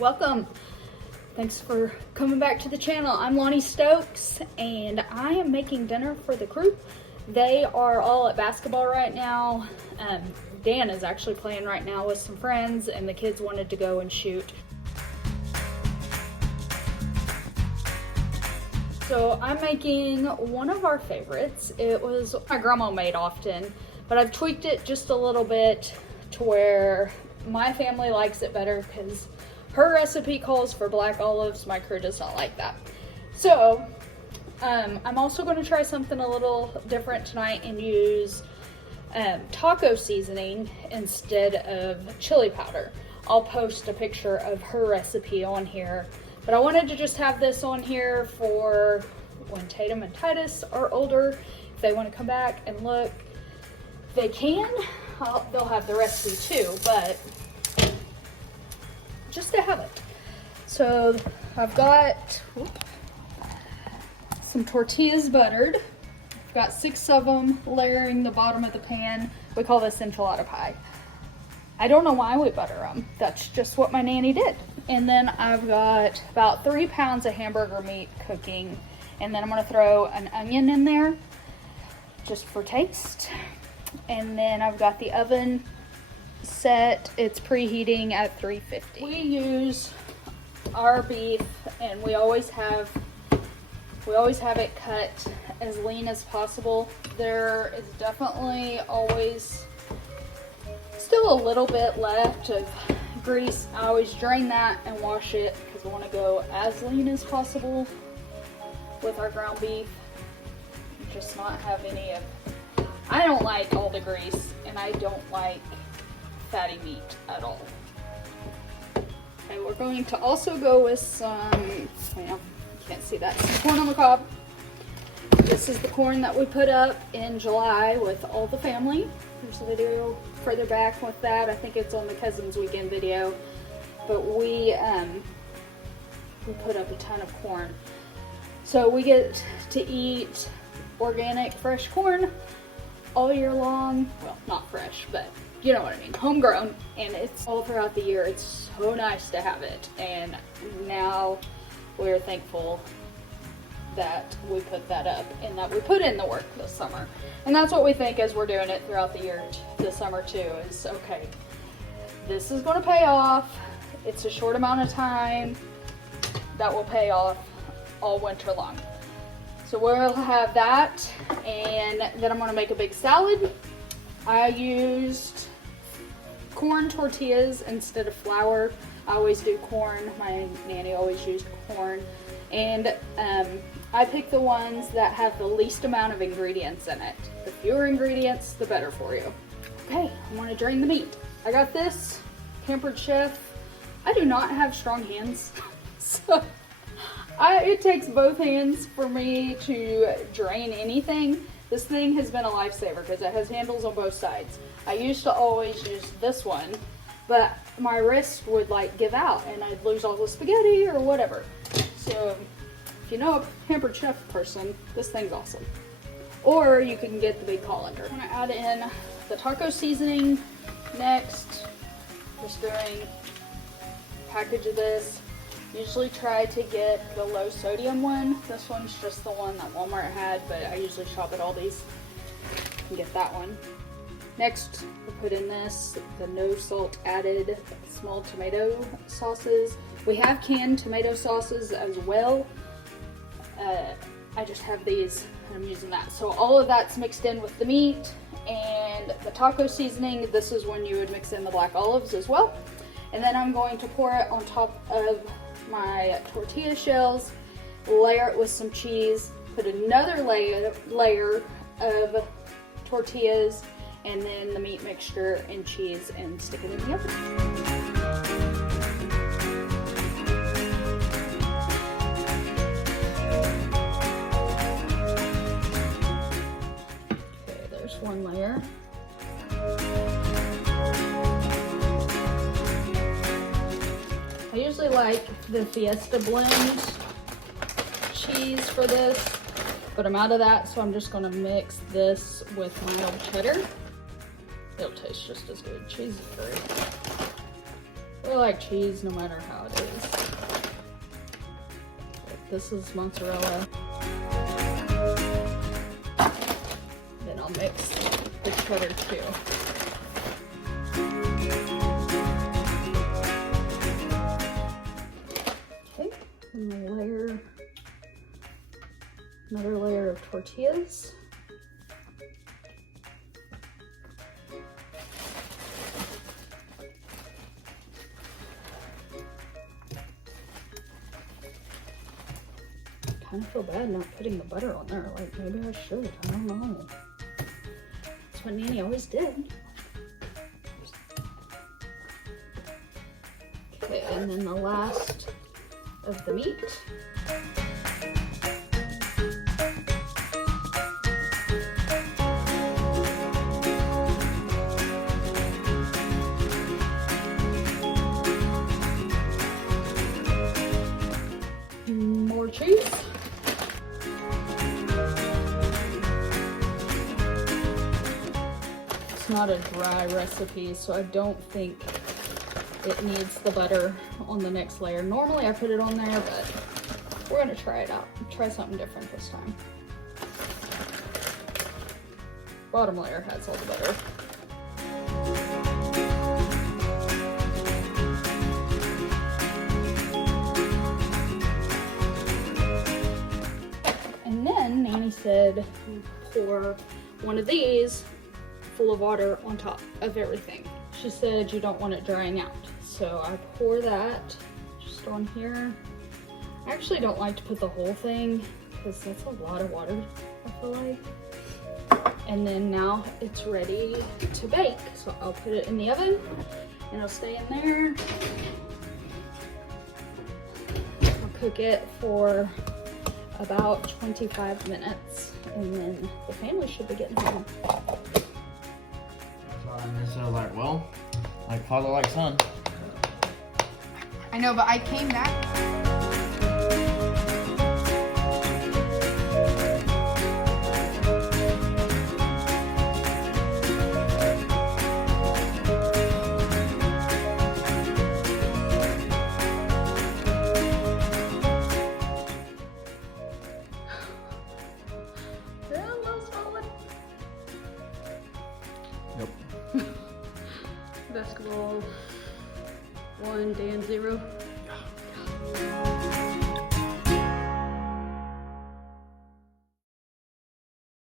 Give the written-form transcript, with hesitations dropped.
Welcome. Thanks for coming back to the channel. I'm Lonnie Stokes and I am making dinner for the crew. They are all at basketball right now. Dan is actually playing right now with some friends and the kids wanted to go and shoot. So I'm making one of our favorites. It was my grandma made often, but I've tweaked it just a little bit to where my family likes it better because her recipe calls for black olives. My crew does not like that. So I'm also going to try something a little different tonight and use taco seasoning instead of chili powder. I'll post a picture of her recipe on here, but I wanted to just have this on here for when Tatum and Titus are older. If they want to come back and look, they can. They'll have the recipe too, but just to have it. So I've got some tortillas buttered. I've got 6 of them layering the bottom of the pan. We call this enchilada pie. I don't know why we butter them. That's just what my nanny did. And then I've got about 3 pounds of hamburger meat cooking. And then I'm gonna throw an onion in there just for taste. And then I've got the oven set. It's preheating at 350. We use our beef and we always have it cut as lean as possible. There is definitely always still a little bit left of grease. I always drain that and wash it because I want to go as lean as possible with our ground beef. Just not have any of, I don't like all the grease and I don't like fatty meat at all. Okay, we're going to also go with some, well, you can't see that, some corn on the cob. This is the corn that we put up in July with all the family. There's a video further back with that. I think it's on the Cousins Weekend video. But we put up a ton of corn. So we get to eat organic fresh corn all year long. Well, not fresh, but you know what I mean, homegrown, and it's all throughout the year. It's so nice to have it, and now we're thankful that we put that up and that we put in the work this summer. And that's what we think as we're doing it throughout the year, this summer too, is okay, this is going to pay off. It's a short amount of time that will pay off all winter long. So we'll have that, and then I'm going to make a big salad. I used corn tortillas instead of flour. I always do corn. My nanny always used corn. And I pick the ones that have the least amount of ingredients in it. The fewer ingredients, the better for you. Okay, I want to drain the meat. I got this Pampered Chef. I do not have strong hands, so it takes both hands for me to drain anything. This thing has been a lifesaver because it has handles on both sides. I used to always use this one, but my wrist would like give out and I'd lose all the spaghetti or whatever. So if you know a Pampered Chef person, this thing's awesome. Or you can get the big colander. I'm gonna add in the taco seasoning next. Just doing a package of this. Usually try to get the low sodium one. This one's just the one that Walmart had, but I usually shop at Aldi's and get that one. Next, we put in this, the no salt added small tomato sauces. We have canned tomato sauces as well. I just have these and I'm using that. So all of that's mixed in with the meat and the taco seasoning. This is when you would mix in the black olives as well. And then I'm going to pour it on top of my tortilla shells, layer it with some cheese, put another layer of tortillas, and then the meat mixture and cheese, and stick it in the oven. Okay, there's one layer. I usually like the Fiesta blend cheese for this, but I'm out of that, so I'm just gonna mix this with mild cheddar. It'll taste just as good. Cheese is great. We like cheese no matter how it is. This is mozzarella. Then I'll mix the cheddar too. Okay, and another layer of tortillas. I kind of feel bad not putting the butter on there. Like, maybe I should. I don't know. That's what Nanny always did. Okay, and then the last of the meat. More cheese. It's not a dry recipe, so I don't think it needs the butter on the next layer. Normally I put it on there, but we're gonna try it out. Try something different this time. Bottom layer has all the butter. And then Nanny said pour one of these full of water on top of everything. She said you don't want it drying out. So I pour that just on here. I actually don't like to put the whole thing because that's a lot of water, I feel like. And then now it's ready to bake. So I'll put it in the oven and it'll stay in there. I'll cook it for about 25 minutes and then the family should be getting home. And so I was like, well, like father, like son. I know, but I came back. Yep. Basketball 1, Dan 0. Yeah.